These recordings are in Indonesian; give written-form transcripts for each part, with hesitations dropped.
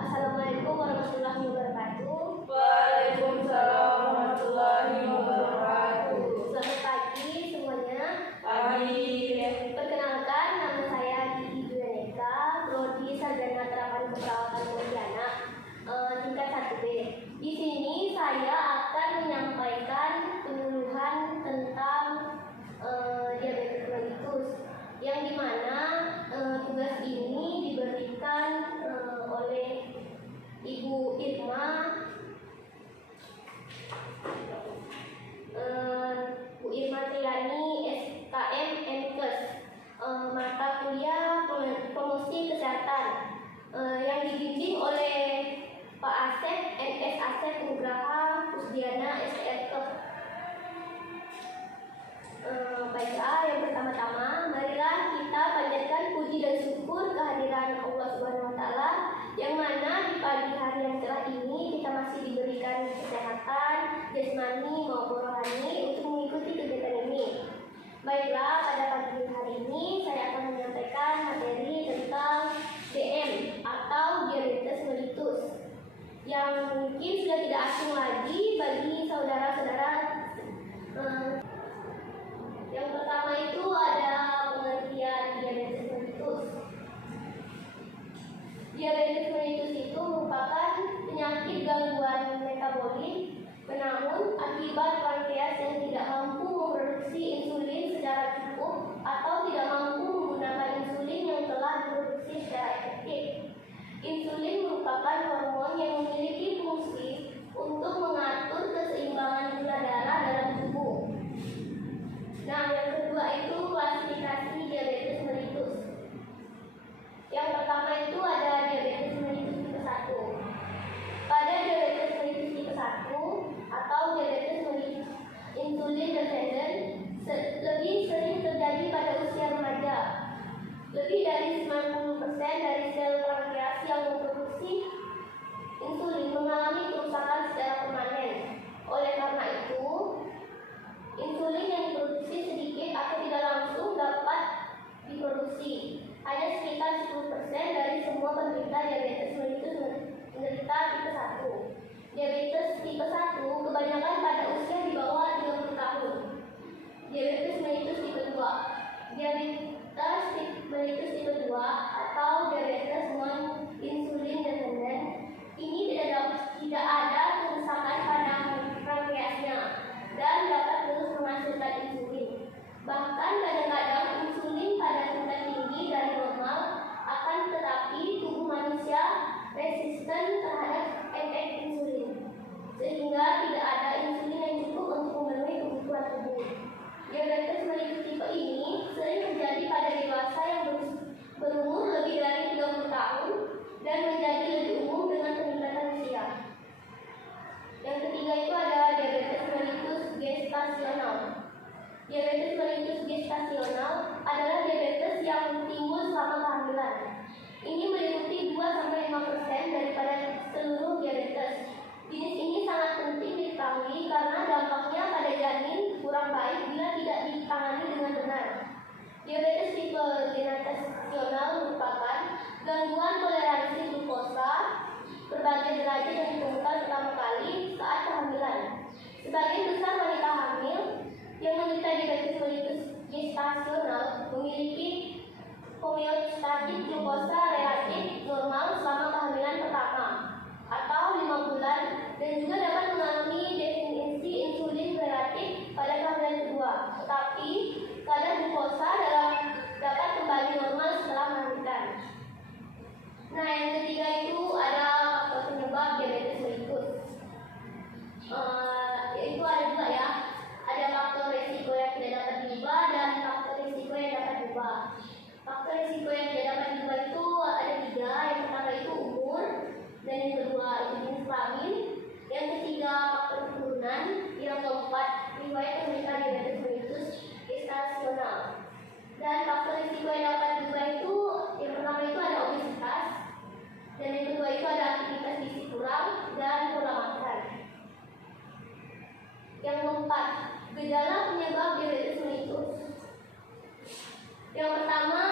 Assalamualaikum warahmatullahi wabarakatuh. Waalaikumsalam warahmatullahi wabarakatuh. Selamat pagi semuanya. Pagi. Perkenalkan, nama saya Didi Julianeka, Prodi Sarjana Terapan Keperawatan Pontianak, tingkat 1B. Di sini saya akan menyampaikan penyuluhan tentang diabetes mellitus, yang dimana tugas ini diberikan oleh Ibu Irma, Bu Irma Triani, SKM MKes, mata kuliah promosi kesehatan, yang dibimbing oleh Pak Asep, MS Asep Nugraha Pusdiana, STRK. Baiklah, yang pertama-tama, marilah kita panjatkan puji dan syukur kehadiran Allah Subhanahu wa Ta'ala, yang mana di pagi hari yang cerah ini kita masih diberikan kesehatan jasmani maupun rohani untuk mengikuti kegiatan ini. Baiklah, pada pagi hari ini saya akan menyampaikan materi tentang DM atau diabetes mellitus, yang mungkin sudah tidak asing lagi bagi saudara-saudara. Yang pertama itu ada pengertian diabetes mellitus. Diabetes mellitus itu merupakan penyakit gangguan metabolik, namun akibat pankreas yang tidak mampu memproduksi insulin secara cukup atau tidak mampu menggunakan insulin yang telah diproduksi secara efektif. Insulin merupakan hormon yang memiliki fungsi untuk mengatur keseimbangan gula darah dalam tubuh. Nah, yang kedua itu klasifikasi diabetes mellitus. Yang pertama itu ada diabetes mellitus tipe 1. Pada diabetes mellitus tipe 1 atau diabetes mellitus insulin dependent lebih sering terjadi pada usia remaja. Lebih dari 90% dari sel pankreas yang memproduksi insulin mengalami kerusakan secara permanen. Oleh karena itu, insulin yang diproduksi sedikit atau tidak langsung dapat diproduksi. Hanya sekitar 10% dari semua penderita diabetes mellitus menderita tipe 1. Diabetes tipe 1 kebanyakan pada usia di bawah 30 tahun. Diabetes mellitus tipe 2. Diabetes mellitus tipe 2 atau diabetes non insulin dependent ini tidak ada kerusakan pada pankreasnya dan dapat terus menghasilkan insulin. Bahkan kadang-kadang insulin pada tingkat tinggi dari normal, akan tetapi tubuh manusia resisten terhadap efek insulin, sehingga tidak ada insulin yang cukup untuk memenuhi kebutuhan tubuh. Diabetes mellitus tipe ini sering terjadi pada dewasa yang berumur lebih dari 30 tahun dan menjadi lebih umum dengan peningkatan usia. Yang ketiga itu ada diabetes mellitus gestasional. Diabetes mellitus gestasional adalah diabetes yang timbul selama kehamilan. Ini meliputi 2-5% daripada seluruh diabetes. Jenis ini sangat penting diketahui karena dampaknya pada janin kurang baik bila tidak ditangani dengan benar. Diabetes tipe gestasional merupakan gangguan toleransi glukosa berbagai derajat yang ditemukan pertama kali saat kehamilan. Sebagian besar wanita hamil yang menderita diabetes mellitus gestasional memiliki homeostatik glukosa relatif normal selama kehamilan pertama atau 5 bulan dan juga dapat mengalami definisi insulin relatif pada kehamilan kedua. Tetapi kadar glukosa dapat kembali normal setelah melahirkan. Nah, yang ketiga itu ada faktor penyebab diabetes mellitus. Yaitu ada 2 ya. Ada faktor risiko yang tidak dapat diubah dan faktor risiko yang dapat diubah. Faktor risiko yang tidak dapat diubah itu ada 3. Yang pertama itu umur, dan yang kedua itu jenis kelamin, yang ketiga faktor keturunan, yang keempat riwayat penderita diabetes mellitus gestasional. Dan faktor risiko yang dapat diubah itu yang pertama itu ada obesitas, dan yang kedua itu ada aktivitas fisik kurang dan pola makan. Yang keempat, gejala penyebab diabetes mellitus. Yang pertama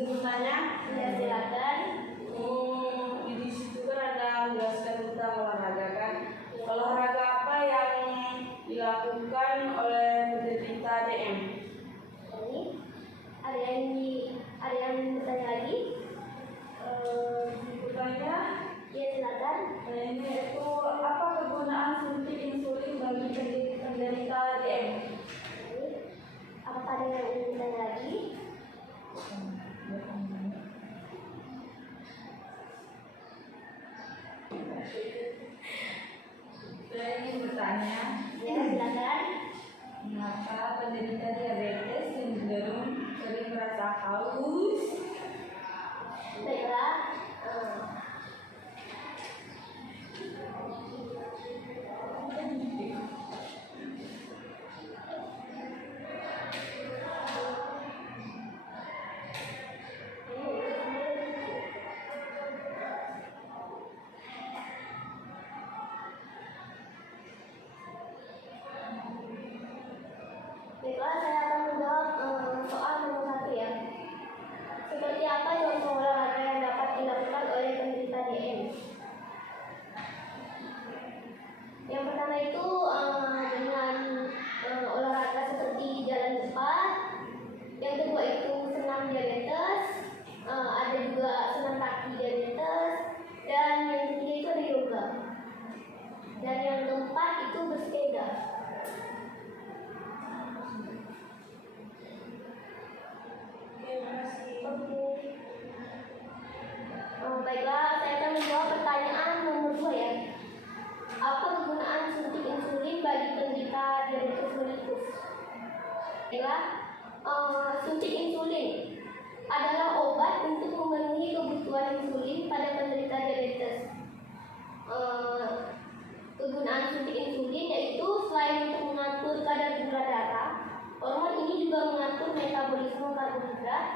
izin bertanya? Ya, silakan. Di situ kan ada menjelaskan tentang olahraga kan. Olahraga apa yang dilakukan oleh penderita DM? Ini ada yang bertanya lagi? Bertanya, Ya, silakan. ini itu apa kegunaan suntik insulin bagi penderita DM? Apakah ada yang ingin bertanya lagi? Saya ingin bertanya, Ya, silakan. mengapa penderita diabetes cenderung sering merasa haus? Baiklah. Baiklah, saya akan menjawab soal nomor 1 ya. Seperti apa contoh olahraga yang dapat dilakukan oleh penderita DM? Yang pertama itu dengan olahraga seperti jalan cepat. Yang kedua itu senam diabetes. Ada juga senam kaki diabetes. Dan yang ketiga itu ada yoga. Dan yang keempat itu bersepeda. Baiklah, saya akan menjawab pertanyaan nomor 2 ya. Apa kegunaan suntik insulin bagi penderita diabetes mellitus? Baiklah, suntik insulin adalah obat untuk memenuhi kebutuhan insulin pada penderita diabetes. Kegunaan suntik insulin yaitu selain untuk mengatur kadar gula darah, hormon ini juga mengatur metabolisme karbohidrat,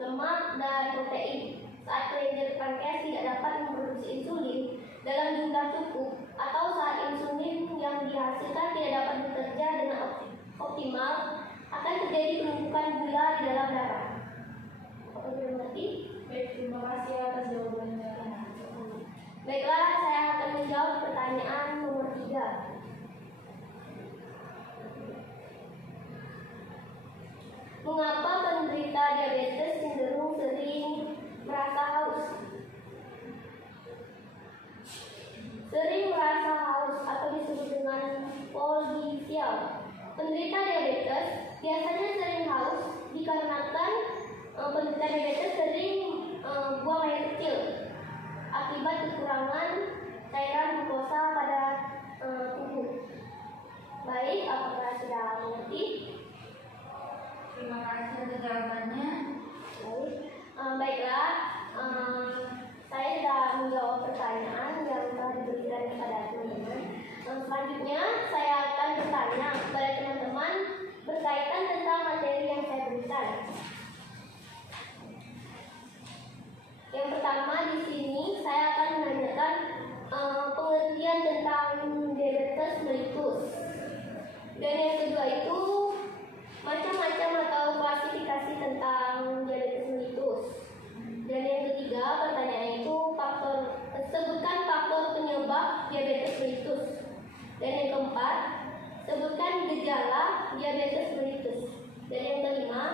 lemak, dan protein. Saat kelenjar pankreas tidak dapat memproduksi insulin dalam jumlah cukup atau saat insulin yang dihasilkan tidak dapat bekerja dengan optimal, akan terjadi penumpukan gula di dalam darah. Apa sudah mengerti? Baik, terima kasih atas jawabannya. Baiklah, saya akan menjawab pertanyaan nomor 3. Mengapa penderita diabetes cenderung sering merasa haus? Sering merasa haus atau disebut dengan polydipsia. Penderita diabetes biasanya sering haus dikarenakan penderita diabetes sering buang air kecil akibat kekurangan cairan glukosa pada tubuh. Baik, apakah sudah mengerti? Terima kasih atas jawabannya. Baiklah, saya sudah menjawab pertanyaan yang telah diberikan kepada teman-teman. Selanjutnya, saya akan bertanya kepada teman-teman berkaitan tentang materi yang saya berikan. Yang pertama di sini saya akan menanyakan pengertian tentang diabetes mellitus. Dan yang kedua itu macam-macam atau klasifikasi tentang diabetes mellitus. Dan yang ketiga pertanyaan itu sebutkan faktor penyebab diabetes mellitus. Dan yang keempat, sebutkan gejala diabetes mellitus. Dan yang kelima,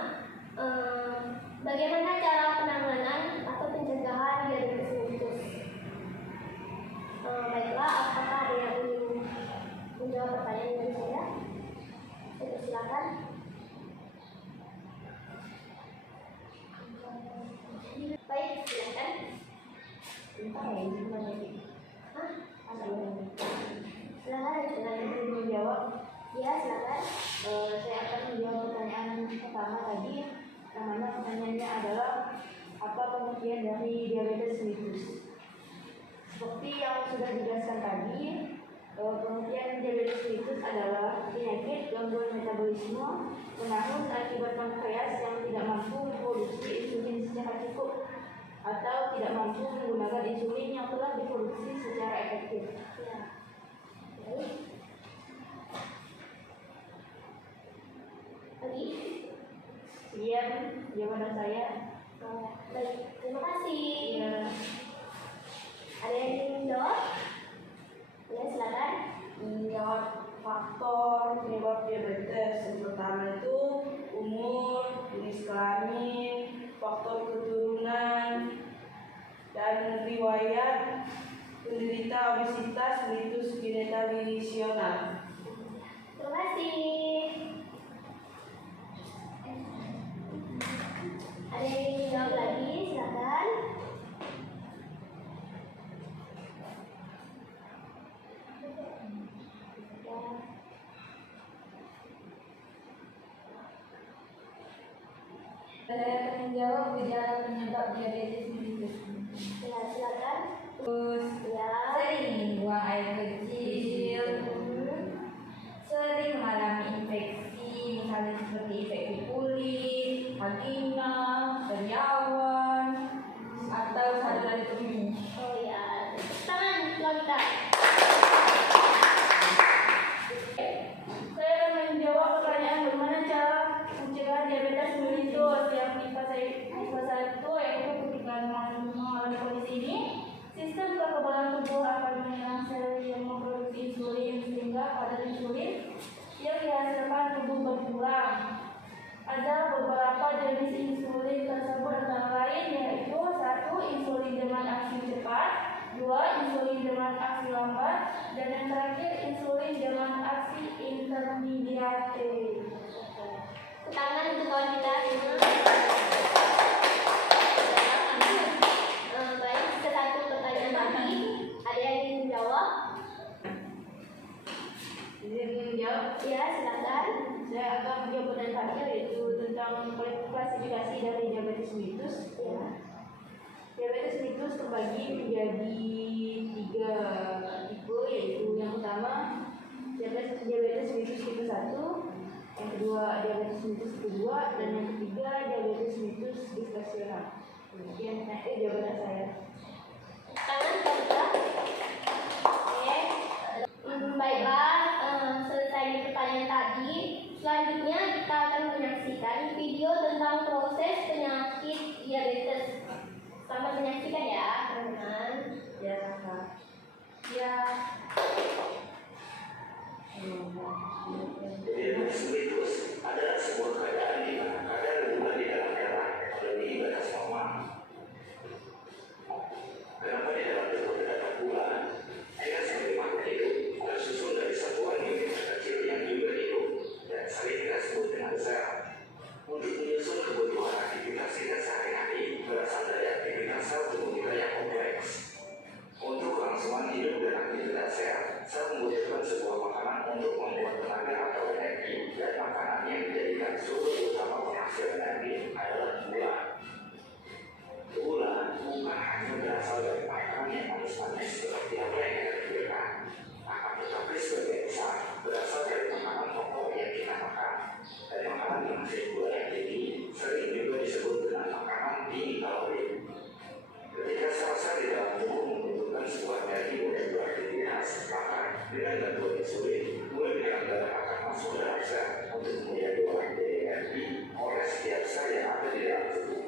bagaimana cara penanganan atau pencegahan diabetes mellitus. Baiklah, apakah ada yang ingin menjawab pertanyaan dari saya? Saya persilakan. Baik, silakan. Bentar ya, ini mana sih? Hah? Ada yang Silakan. menjawab. Ya, silakan. Saya akan menjawab pertanyaan pertama tadi. Namanya pertanyaannya adalah apa pengertian dari diabetes mellitus? Seperti yang sudah dijelaskan tadi, pengertian diabetes mellitus adalah penyakit gangguan metabolisme menahun akibat pankreas yang tidak mampu memproduksi insulin secara cukup atau tidak mampu menggunakan insulin yang telah diproduksi secara efektif. Ya. Baik. Lagi? Sekian jawaban saya. dan riwayat penderita obesitas mellitus bineta bilisional. Terima kasih. Ada yang ingin jawab lagi? Silakan. Saya akan menjawab gejala penyebab diabetes mellitus. Ya, silakan. Terus Ya. sering buang air kecil, sering mengalami infeksi, misalnya seperti infeksi kulit, vagina, sariawan, atau saluran kemih. Oh ya. Tangan, Lolita. Saya akan menjawab pertanyaan bagaimana cara mencegah diabetes mellitus yang di fase 1, yaitu ketika mengalami kondisi ini, sistem kekebalan tubuh akan menyerang sel yang memproduksi insulin sehingga kadar insulin yang dihasilkan tubuh berkurang. Ada beberapa jenis insulin tersebut antara lain yaitu 1. Insulin dengan aksi cepat, 2. Insulin dengan aksi lambat, dan yang terakhir insulin dengan aksi intermediate. Tangan untuk Lolita. Baik, satu pertanyaan lagi. Ada yang ingin menjawab? Izin menjawab. Ya, silakan. Saya akan menjawab pertanyaan terakhir yaitu tentang klasifikasi dari diabetes mellitus. Ya. Diabetes mellitus terbagi menjadi 3 tipe, yaitu yang pertama diabetes mellitus tipe 1, yang kedua diabetes mellitus tipe 2, dan yang ketiga diabetes mellitus gestasional. Demikian jawaban saya. Tangan Lolita. Oke. Baiklah, selesai pertanyaan tadi. Selanjutnya kita akan menyaksikan video tentang proses penyakit diabetes. Selamat menyaksikan ya, teman-teman. Ya, Kak. Ya, Diabetes mellitus adalah sebuah keadaan di mana kadar gula di dalam darah melebihi batas normal. Kenapa di dalam tubuh terdapat gula? Karena sebagai makhluk hidup tersusun dari satuan unit terkecil yang juga hidup dan sering kita sebut dengan sel. Untuk menyusun kebutuhan aktivitas kita sehari-hari berasal dari aktivitas sel tubuh kita yang kompleks. Untuk kelangsungan hidup dan aktivitas sel membutuhkan sebuah makanan untuk membuat tenaga atau energi, dan makanan yang dijadikan sumber utama penghasil energi adalah gula. Gula bukan hanya berasal dari makanan yang manis-manis seperti apa yang kita pikirkan, akan tetapi sebagian besar berasal dari makanan pokok yang kita makan. Dan makanan yang menghasilkan gula yang tinggi sering juga disebut dengan makanan tinggi kalori. Ketika sel-sel di dalam tubuh membutuhkan sebuah energi untuk beraktivitas, maka dengan bantuan insulin, gula di dalam darah akan masuk ke dalam sel untuk kemudian diolah menjadi energi oleh setiap sel yang ada di dalam tubuh.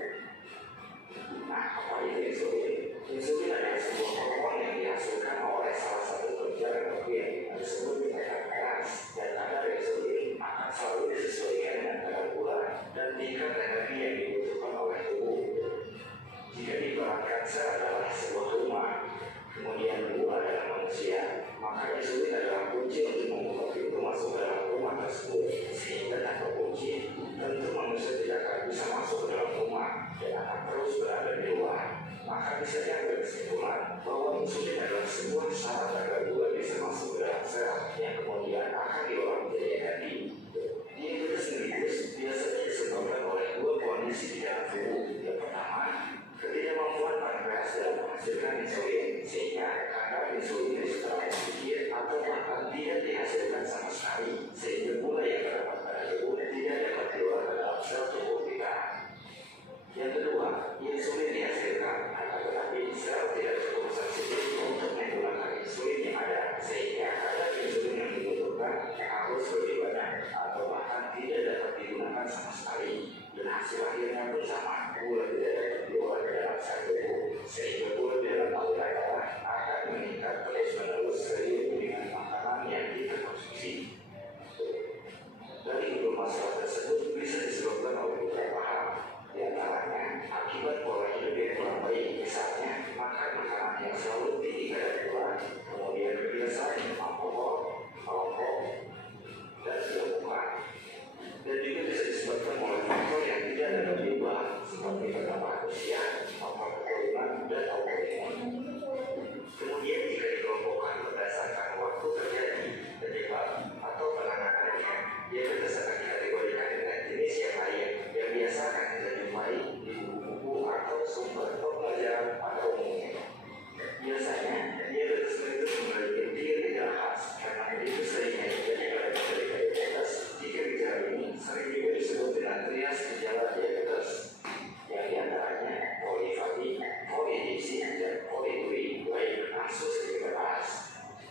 Nah, apa itu insulin? Insulin adalah sebuah hormon yang dihasilkan oleh salah satu kelenjar endokrin yang disebut dengan pankreas, dan kadar insulin akan selalu disesuaikan dengan kadar gula dan tingkat energi yang dibutuhkan oleh tubuh. Jika diibaratkan sel adalah sebuah rumah, kemudian gula adalah manusia, maka insulin adalah kunci untuk membuka pintu masuk ke dalam rumah tersebut. Sehingga tanpa kunci, tentu manusia tidak akan bisa masuk ke dalam rumah dan akan terus berada di luar. Maka bisa diambil kesimpulan bahwa insulin adalah sebuah syarat agar gula bisa masuk ke dalam sel yang kemudian akan diolah menjadi energi. Diabetes mellitus biasanya disebabkan oleh 2 kondisi di dalam tubuh. Yang pertama, ketidakmampuan pankreas dalam menghasilkan insulin, sehingga kadar insulin disebabkan sedikit atau bahkan tidak dihasilkan sama sekali, sehingga gula yang terdapat pada tubuh tidak dapat keluar ke dalam sel tubuh kita. Yang kedua, insulin dihasilkan, akan tetapi sel tidak cukup sensitif untuk menggunakan insulin yang ada, sehingga kadar insulin yang dibutuhkan harus lebih banyak atau bahkan tidak dapat digunakan sama sekali. Dan hasil akhirnya pun sama, gula tidak dapat keluar ke dalam sel tubuh, sehingga gula di dalam aliran darah akan meningkat terus-menerus seiring dengan makanan yang kita konsumsi. Dari kedua masalah tersebut bisa disebabkan oleh beberapa hal. Di antaranya, akibat pola hidup yang kurang baik, misalnya makan usia, nomor keturunan, dan autoimun. Kemudian jika dikelompokkan berdasarkan waktu terjadi, penyebab, atau penanganannya, diabetes akan dikategorikan dengan jenis yang lain yang biasa akan kita jumpai di buku-buku atau sumber pembelajaran pada umumnya. Biasanya, diabetes mellitus memiliki 3 gejala khas karena mellitus seringnya terjadi pada penderita diabetes. 3 gejala ini sering juga disebut dengan trias gejala diabetes, yang diantaranya polifagi, polidipsi, dan poliduri. Baik, langsung kita bahas.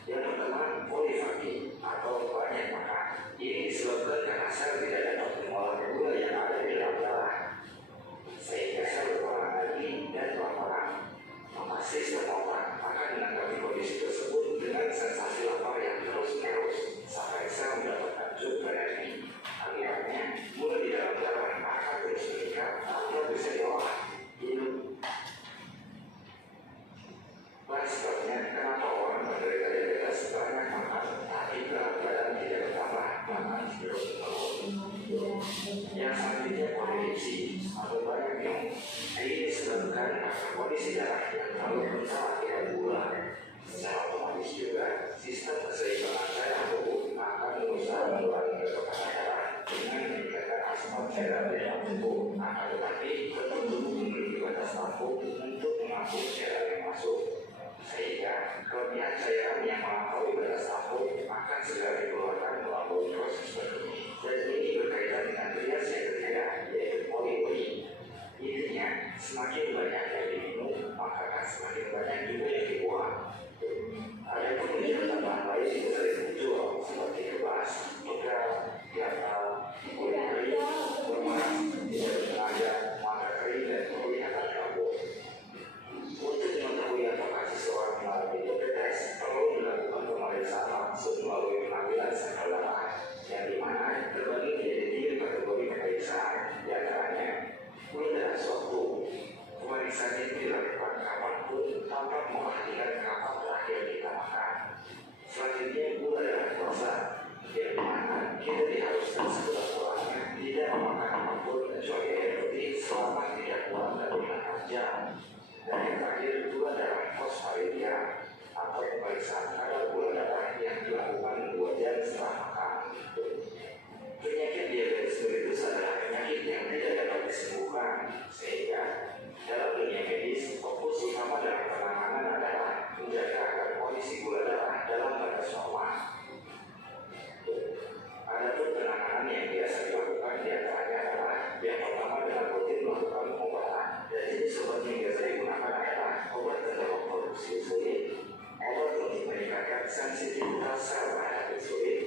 Yang pertama, polifagi atau banyak makan. Ini disebabkan karena sel tidak dapat mengolah gula yang ada di dalam darah, sehingga sel berkurang lagi dan berkurang. Maka sistem otak akan menanggapi kondisi tersebut dengan sensasi lapar yang terus-menerus sampai sel mendapatkan cukup energi. Akibatnya, gula di dalam darah akan terus meningkat atau bisa diolah hidup. Sebabnya, kenapa orang menderita diabetes banyak makan tapi berat badan tidak bertambah, bahkan terus menurun. Yang selanjutnya polidipsi atau banyak minum. Ini disebabkan karena kondisi darah yang terlalu kental akibat gula. Secara otomatis juga, sistem keseimbangan cairan tubuh akan berusaha mengurangi tekanan darah dengan meningkatkan asupan cairan di dalam tubuh. Akan tetapi, tetap tubuh memiliki batas mampu untuk menampung cairan yang masuk. Sehingga kelebihan cairan yang melampaui batas mampu akan segera dikeluarkan melalui proses berkemih. Dan ini berkaitan dengan trias yang ketiga, yaitu poliduri. Intinya, semakin banyak yang diminum, maka akan semakin banyak juga yang dibuang. Ada pun gejala tambahan lain yang sering muncul seperti kebas, pegal, gatal, kulit kering, lemas, tidak bertenaga, mata kering, dan kelihatan kabur. Untuk mengetahui apakah seseorang mengalami diabetes, perlu dilakukan pemeriksaan langsung melalui pengambilan sampel darah, yang dimana terbagi menjadi 3 kategori pemeriksaan, diantaranya gula darah suatu. Pemeriksaan ini dilakukan kapanpun tanpa memperhatikan kapan terakhir kita makan. Selanjutnya gula darah puasa, yang dimana kita diharuskan sekurang-kurangnya tidak memakan apapun kecuali air putih selama tidak kurang dari 8 jam. Dan yang terakhir, gula darah fosfaridia atau pemeriksaan kadar gula darah yang dilakukan 2 jam setelah makan. Penyakit diabetes mellitus adalah penyakit yang tidak dapat disembuhkan, sehingga dalam dunia medis fokus utama dalam penanganan adalah menjaga agar kondisi gula darah dalam batas normal. Adapun penanganan yang biasa dilakukan diantaranya adalah yang pertama dengan rutin melakukan pengobatan. Dan jenis obat yang biasa digunakan adalah obat pendorong produksi insulin, obat untuk meningkatkan sensitivitas sel terhadap insulin,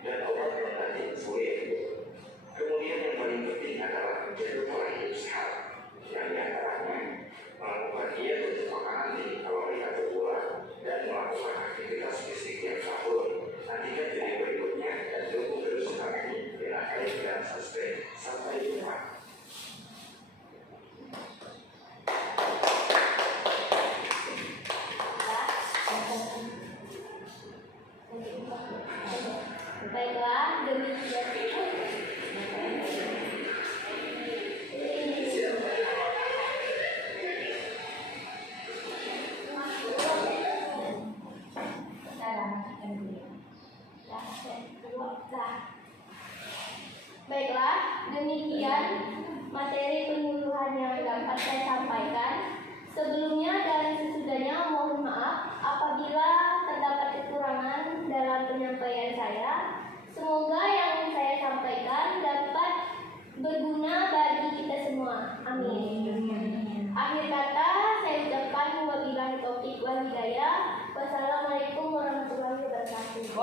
dan obat pengganti insulin. Kemudian yang paling penting adalah menjaga pola hidup sehat, yang diantaranya melakukan diet untuk makanan tinggi kalori atau gula, dan melakukan aktivitas fisik yang teratur. Nantikan video berikutnya dan dukung terus kami dengan like dan subscribe. Sampai jumpa. Baiklah, demikian. Baiklah, demikian materi penyuluhan yang dapat saya sampaikan. Sebelumnya dan sesudahnya mohon maaf apabila terdapat kekurangan dalam penyampaian saya. Semoga yang saya sampaikan dapat berguna bagi kita semua. Amin. Akhir kata saya ucapkan wabillahi taufiq wal hidayah. Wassalamualaikum warahmatullahi wabarakatuh.